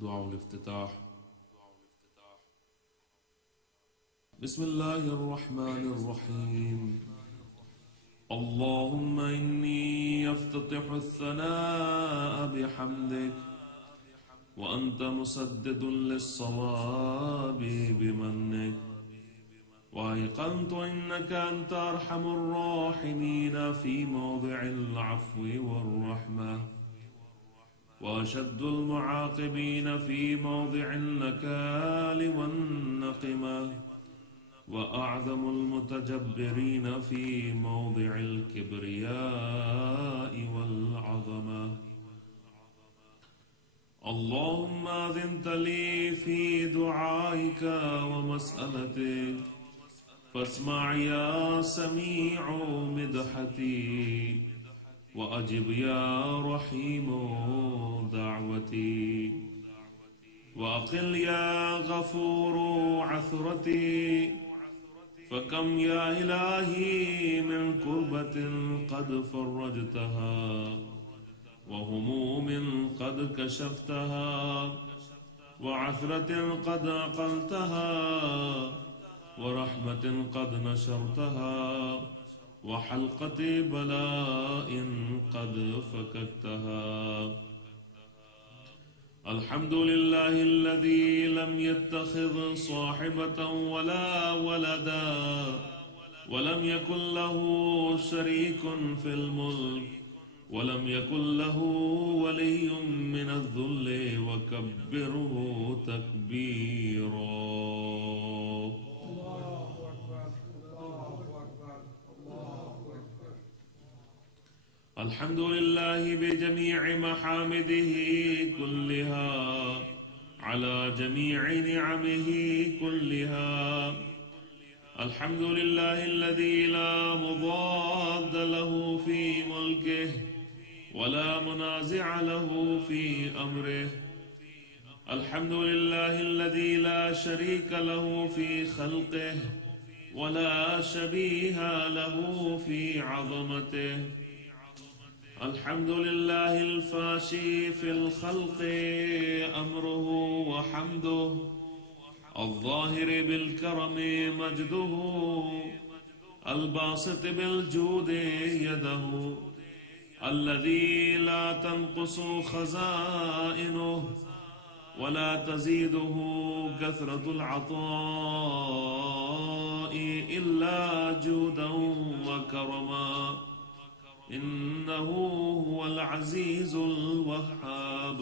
दुआउल इफ्तिताह। बिस्मिल्लाहिर्रहमानिर्रहीम। अल्लाहुम्मा इन्नी अफ्ततिहु अस्सनाअ बिहम्दिक व अंत मुसद्दिदुन लिस्सवाबि बिमन्निक व अयक़नतु अन्नका अंत अरहमुर राहिमीन फी मौदि'ल अफ़्वी वर्रहमह व अशद्दुल मुआक़िबीन फी मौदि'न नकाल वन्नक़िमह व अअज़मुल मुतजब्बिरीन फी मौदि'ल किब्रियाइ वल अज़मह। अल्लाहुम्मा अज़िनत ली फी दुआइका व मसअलतिक फस्मा' या समीउ मिदहती व अजिब या रहीमु दअवती व अक़िल या गफ़ूरु असरती फ़कम या इलाही मिन कुर्बतिन क़द फ़र्रजतहा व हुमूमिन क़द कशफ़तहा व असरतिन क़द अक़लतहा व रहमतिन क़द नशरतहा व हल्क़ति बलाइन क़द फ़कक्तहा। अल्हम्दुलिल्लाहिल्लज़ी लम यत्तख़िज़ साहिबतन वला वलदा व लम यकुन लहू शरीकुन फ़िल मुल्क व लम यकुन लहू वलिय्युम मिनज़्ज़ुल्लि व कब्बिरहु तकबीरा। अल्हम्दुलिल्लाहि बिजमीइ महामिदिही कुल्लिहा अला जमीइ निअमिही कुल्लिहा। अल्हम्दुलिल्लाहिल्लज़ी ला मुज़ाद्द लहू फी मुल्किही वला मुनाज़िअ लहू फी अम्रिही। अल्हम्दुलिल्लाहिल्लज़ी ला शरीक लहू फी ख़ल्क़िही वला शबीहा लहू फी अज़मतिही। अल्हम्दुलिल्लाहिल फ़ाशी फ़िल ख़ल्क़ि अम्रुहु व हम्दुहु अज़्ज़ाहिरि बिल करमि मजदुहु अल-बासिति बिल जूदि यदहु अल्लज़ी ला तनक़ुसु ख़ज़ाइनुहु व ला तज़ीदुहु कथरतुल अताइ इल्ला जूदन व करमा इन्नहु हुवल अज़ीज़ुल वह्हाब।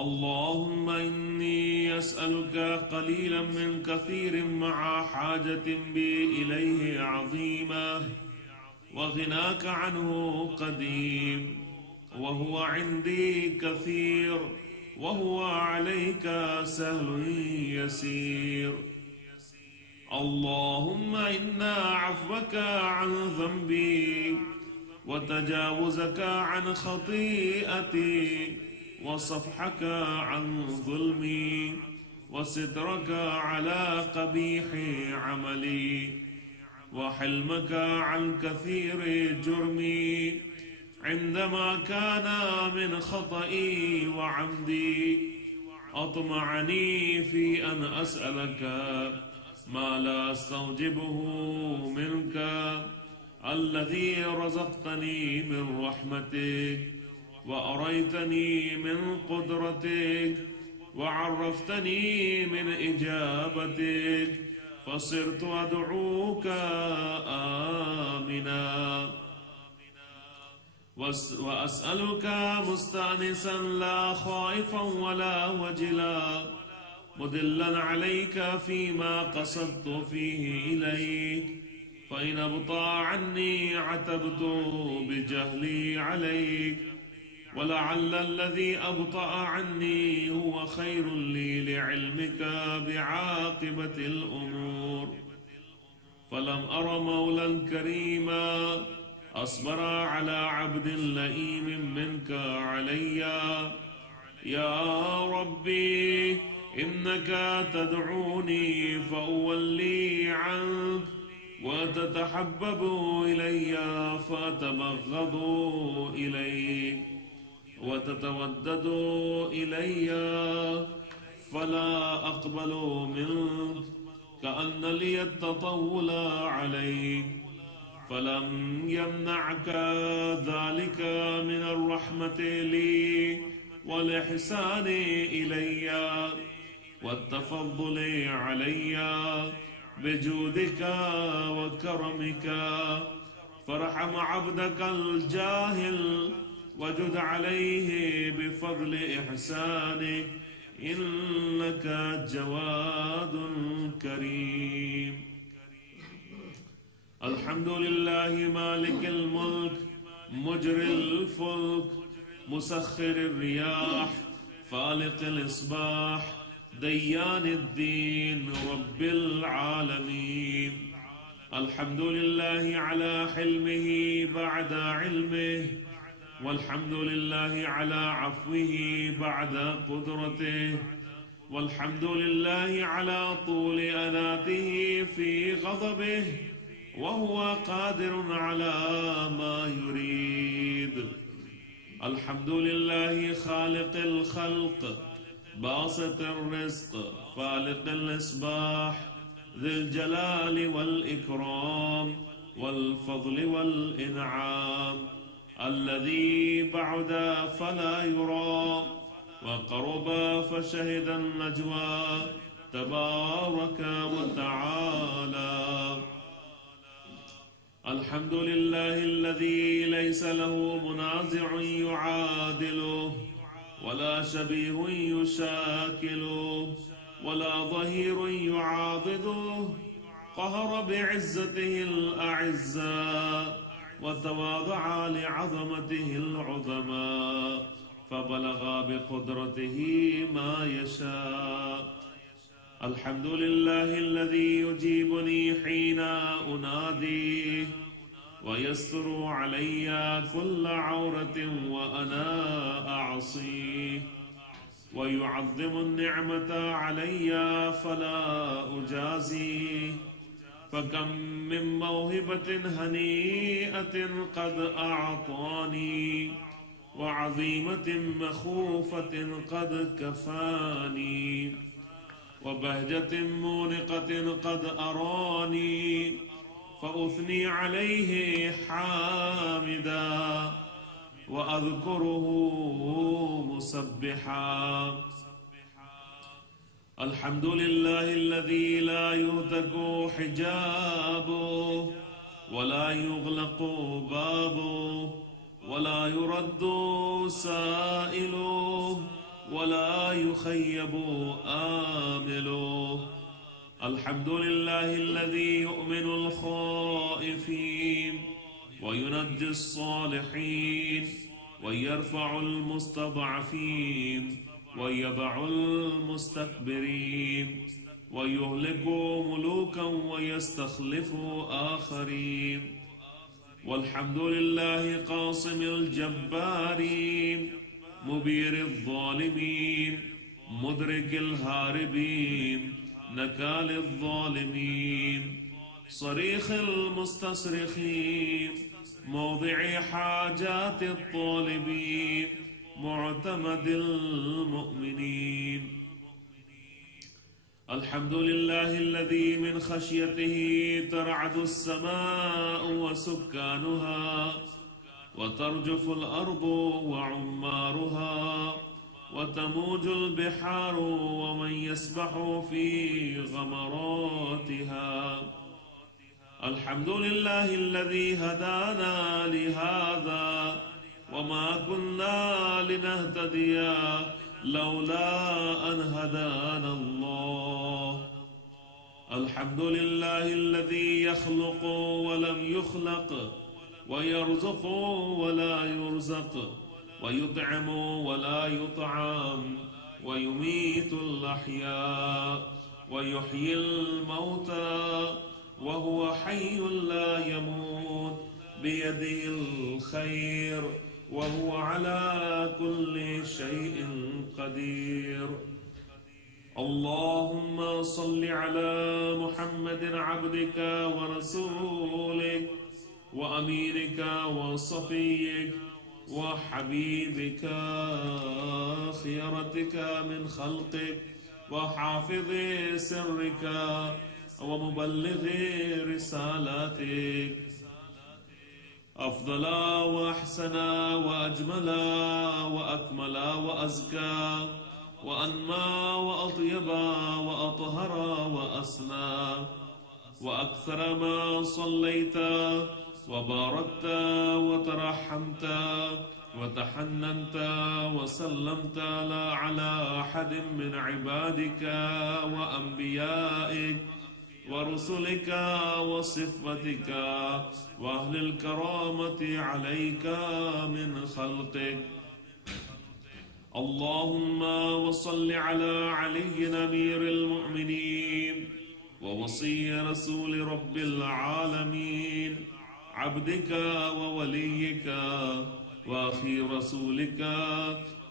अल्लाहुम्मा इन्नी अस्अलुका क़लीलन मिन कसीरिन मअ हाजतिन बी इलैहि अज़ीमा व ग़िनाका अन्हु क़दीम व हुवा इंदी कसीर व हुवा अलैका सहलुन यसीर। अल्लाहुम्मा इन्ना अफ़्वका अन ज़ंबी व तजावुज़का अन ख़तीअती व सफ़हका अन ज़ुल्मी व सित्रका अला क़बीहि अमली व हिल्मका अन कसीरि जुर्मी इंदमा काना मिन ख़तई व अम्दी। अत्मअनी फ़ी अन अस्अलका मा ला अस्तौजिबुहु मिनका अल्लज़ी रज़क़तनी मिन रहमतिक व अरयतनी मिन क़ुदरतिक व अर्रफ़तनी मिन इजाबतिक फ़सिरतु अदऊका आमिना व अस्अलुका मुस्तअनिसन ला ख़ाइफ़न वला वजिला मुदिल्लन अलैका फ़ीमा क़सदतु फ़ीहि इलैक फ़इन अब्ता अन्नी अतबतु बिजहली अलैक व लअल्लल्लज़ी अब्ता अन्नी हुवा ख़ैरुन ली लिइल्मिका बिआक़िबतिल उमूर फ़लम अर मौलन करीमा अस्बरा अला अब्दिन लईमिन मिनका अलैया। या रब्बी इन्नका तदऊनी फ़उवल्ली अन्क व ततहब्बबु इलैया फ़अतबग़्ग़दु इलैक وتتودد إلي فلا أقبل منك كأن لي التطول عليك، فلم يمنعك ذلك من الرحمة لي والإحسان إلي والتفضل علي بجودك وكرمك، فارحم عبدك الجاهل وجد عليه بفضل إحسانك، إنك جواد كريم. الحمد لله مالك الملك مجري الفلك مسخر الرياح فالق الإصباح ديان الدين رب العالمين. الحمد لله على حلمه بعد علمه، والحمد لله على عفوه بعد قدرته، والحمد لله على طول أناته في غضبه وهو قادر على ما يريد. الحمد لله خالق الخلق باسط الرزق فالق الإصباح ذي الجلال والإكرام والفضل والإنعام، الذي بعد فلا يرى وقرب فشهد النجوى تبارك وتعالى. الحمد لله الذي ليس له منازع يعادله ولا شبيه يشاكله ولا ظهير يعاضده، قهر بعزته الأعزاء وتواضع لعظمته العظماء، فبلغ بقدرته ما يشاء. الحمد لله الذي يجيبني حين أناديه ويستر علي كل عورة وأنا أعصيه، ويعظم النعمة علي فلا أجازيه، فكم من موهبة هنيئة قد أعطاني وعظيمة مخوفة قد كفاني، وبهجة مونقة قد أراني، فأثني عليه حامدا وأذكره مسبحا. الحمد لله الذي لا يهتك حجابه ولا يغلق بابه ولا يرد سائله ولا يخيب آمله. الحمد لله الذي يؤمن الخائفين وينجي الصالحين ويرفع المستضعفين ويضع المستكبرين ويهلك ملوكا ويستخلف آخرين. والحمد لله قاصم الجبارين مبير الظالمين مدرك الهاربين نكال الظالمين صريخ المستصرخين موضع حاجات الطالبين معتمد المؤمنين. الحمد لله الذي من خشيته ترعد السماء وسكانها وترجف الأرض وعمارها وتموج البحار ومن يسبح في غمراتها. الحمد لله الذي هدانا لهذا وما كنا لنهتدي لولا أن هدانا الله. الحمد لله الذي يخلق ولم يخلق ويرزق ولا يرزق ويطعم ولا يطعم ويميت الأحياء ويحيي الموتى وهو حي لا يموت بيده الخير وهو على كل شيء قدير. اللهم صل على محمد عبدك ورسولك وأمينك وصفيك وحبيبك خيرتك من خلقك وحافظ سرك ومبلغ رسالاتك أفضل وأحسن وأجمل وأكمل وأزكى وأنمى وأطيب وأطهر وأسنى وأكثر ما صليت وباركت وترحمت وتحننت وسلمت على أحد من عبادك وأنبيائك ورسلك وصفتك وأهل الكرامة عليك من خلقك اللهم وصل على علي أمير المؤمنين ووصي رسول رب العالمين عبدك ووليك وأخي رسولك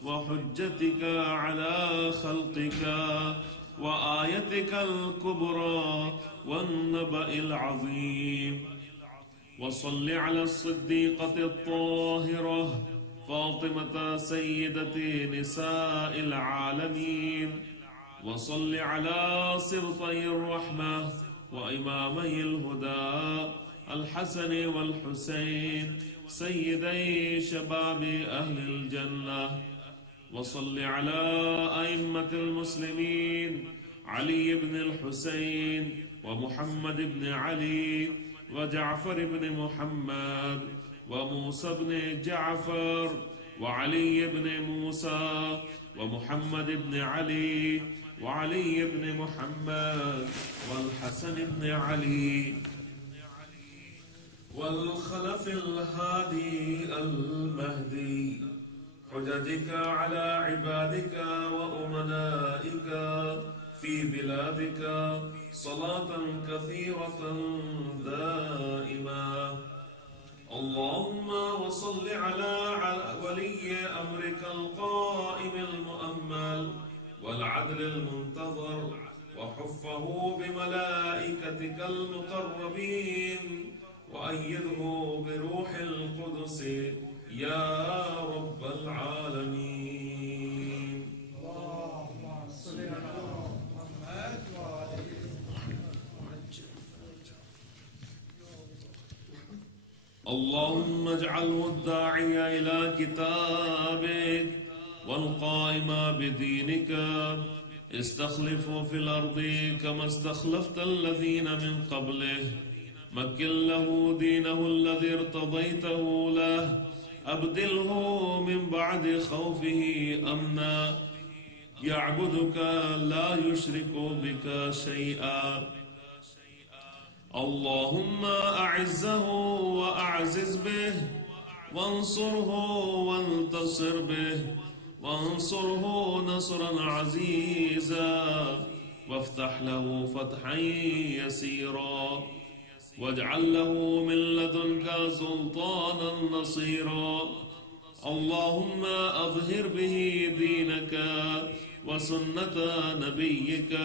وحجتك على خلقك وآيتك الكبرى والنبأ العظيم وصل على الصديقة الطاهرة فاطمة سيدة نساء العالمين وصل على سبطي الرحمة وإمامي الهدى الحسن والحسين سيدي شباب أهل الجنة وصل على أئمة المسلمين علي بن الحسين ومحمد بن علي وجعفر بن محمد وموسى بن جعفر وعلي بن موسى ومحمد بن علي وعلي بن محمد والحسن بن علي والخلف الهادي المهدي حججك على عبادك وأمنائك في بلادك صلاة كثيرة دائمة اللهم وصل على ولي أمرك القائم المؤمل والعدل المنتظر وحفه بملائكتك المقربين وأيده بروح القدس يا رب العالمين اللهم صل على محمد وعلى اللهم اجعله الداعي إلى كتابك والقائم بدينك استخلفه في الأرض كما استخلفت الذين من قبله مكن له دينه الذي ارتضيته له أبدله من بعد خوفه أمنا يعبدك لا يشرك بك شيئا اللهم أعزه وأعزز به وانصره وانتصر به وانصره نصرا عزيزا وافتح له فتحا يسيرا واجعل له من لدنك سلطانا نصيرا اللهم أظهر به دينك وسنة نبيك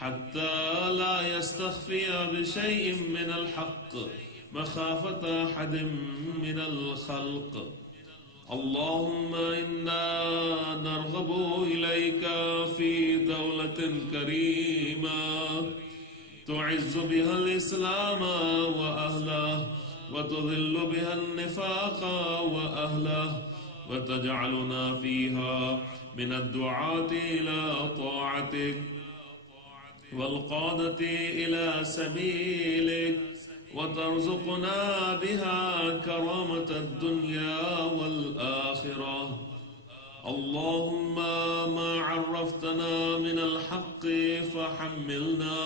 حتى لا يستخفي بشيء من الحق مخافة أحد من الخلق اللهم إنا نرغب إليك في دولة كريمة تعز بها الإسلام وأهله وتذل بها النفاق وأهله وتجعلنا فيها من الدعاة إلى طاعتك والقادة إلى سبيلك وترزقنا بها كرامة الدنيا والآخرة اللهم ما عرفتنا من الحق فحملنا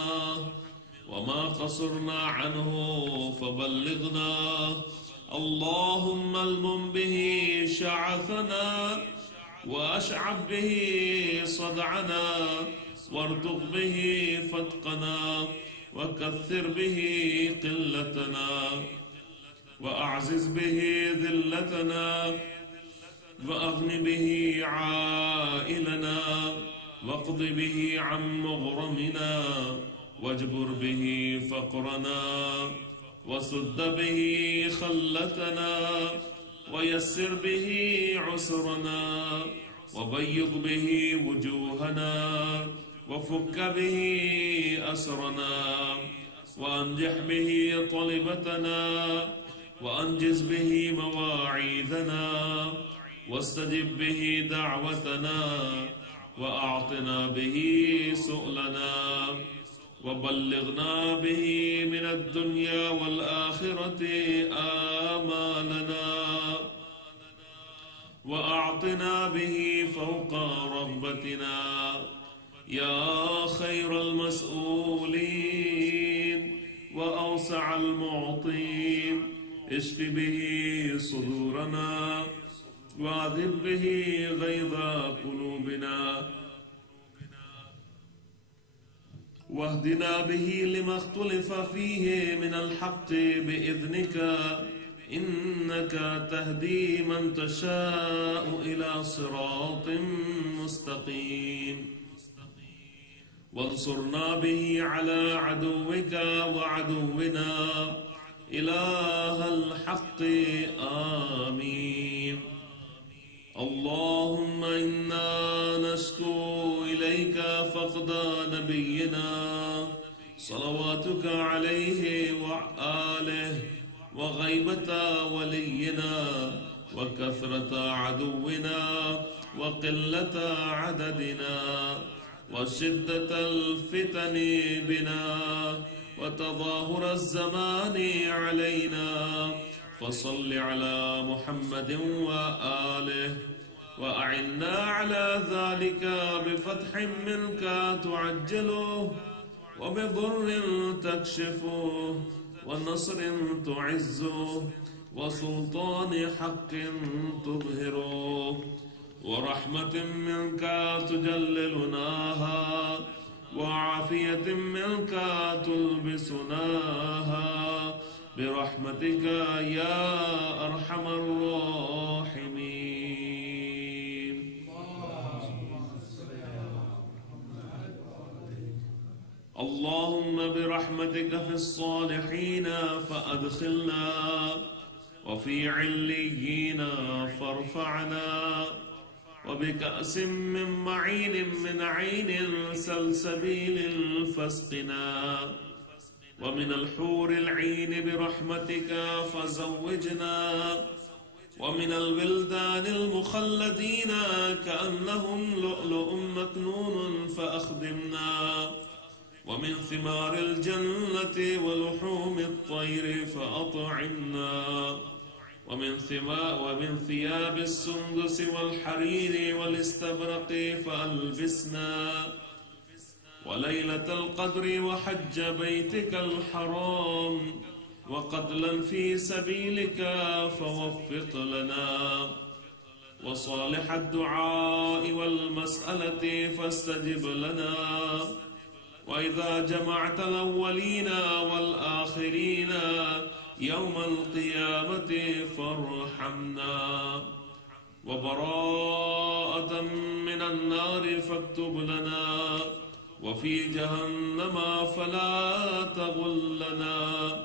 وما قصرنا عنه فبلغنا اللهم المم به شعثنا وأشعب به صدعنا وارتق به فتقنا وكثر به قلتنا وأعزز به ذلتنا وأغن به عائلنا واقض به عن مغرمنا واجبر به فقرنا وسد به خلتنا ويسر به عسرنا وضيق به وجوهنا وفك به أسرنا وأنجح به طلبتنا وأنجز به مواعيدنا واستجب به دعوتنا وأعطنا به سؤلنا وبلغنا به من الدنيا والآخرة آمالنا وأعطنا به فوق رغبتنا يا خير المسؤولين وأوسع المعطين اشف به صدورنا واذهب به غيظ قلوبنا واهدنا به لما اختلف فيه من الحق بإذنك إنك تهدي من تشاء إلى صراط مستقيم وانصرنا به على عدوك وعدونا إله الحق آمين اللهم إنا نشكو إليك فقد نبينا صلواتك عليه وآله وغيبة ولينا وكثرة عدونا وقلة عددنا وشدة الفتن بنا وتظاهر الزمان علينا فصل على محمد وآله وأعنا على ذلك بفتح منك تعجله وبضر تكشفه ونصر تعزه وسلطان حق تظهره ورحمة منك تجللناها وعافية منك تلبسناها برحمتك يا أرحم الراحمين اللهم برحمتك في الصالحين فأدخلنا وفي عليين فارفعنا وبكأس من معين من عين سلسبيل فاسقنا ومن الحور العين برحمتك فزوجنا ومن الولدان المخلدين كأنهم لؤلؤ مكنون فأخدمنا ومن ثمار الجنة ولحوم الطير فأطعمنا ومن ثياب السندس والحرير والاستبرق فألبسنا وليلة القدر وحج بيتك الحرام وقتلا في سبيلك فوفق لنا وصالح الدعاء والمسألة فاستجب لنا وإذا جمعت الأولين والآخرين يوم القيامة فارحمنا وبراءة من النار فاكتب لنا وفي جهنم فلا تغلنا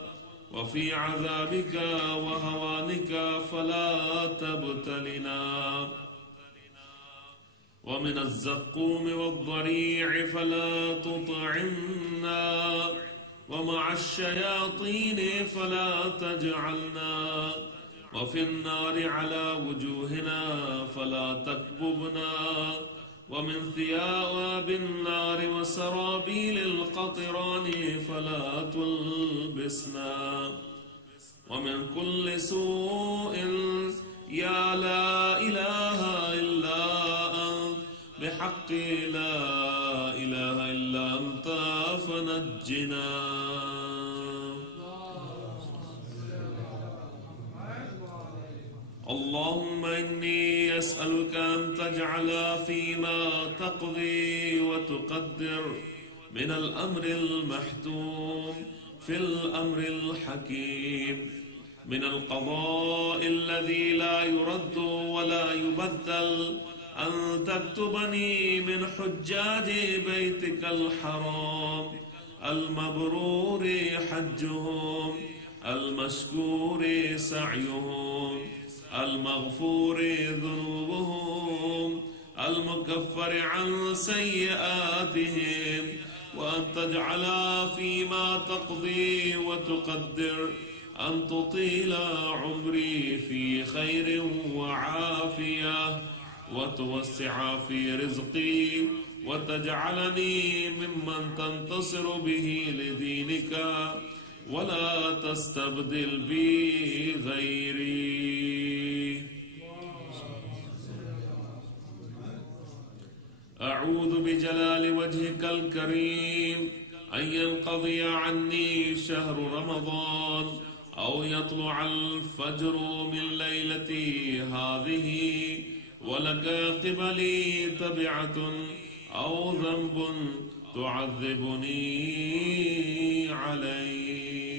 وفي عذابك وهوانك فلا تبتلنا ومن الزقوم والضريع فلا تطعمنا ومع الشياطين فلا تجعلنا وفي النار على وجوهنا فلا تكببنا ومن ثياب النار وسرابيل القطران فلا تلبسنا ومن كل سوء يا لا إله إلا أنت بحق لا إله إلا أنت فنجنا اللهم إني أسألك أن تجعل فيما تقضي وتقدر من الأمر المحتوم في الأمر الحكيم من القضاء الذي لا يرد ولا يبدل أن تكتبني من حجاج بيتك الحرام المبرور حجهم المشكور سعيهم المغفور ذنوبهم المكفر عن سيئاتهم وأن تجعل فيما تقضي وتقدر أن تطيل عمري في خير وعافية وتوسع في رزقي وتجعلني ممن تنتصر به لدينك ولا تستبدل بي غيري. أعوذ بجلال وجهك الكريم أن ينقضي عني شهر رمضان أو يطلع الفجر من ليلتي هذه ولك قبلي تبعة أو ذنب تعذبني عليه.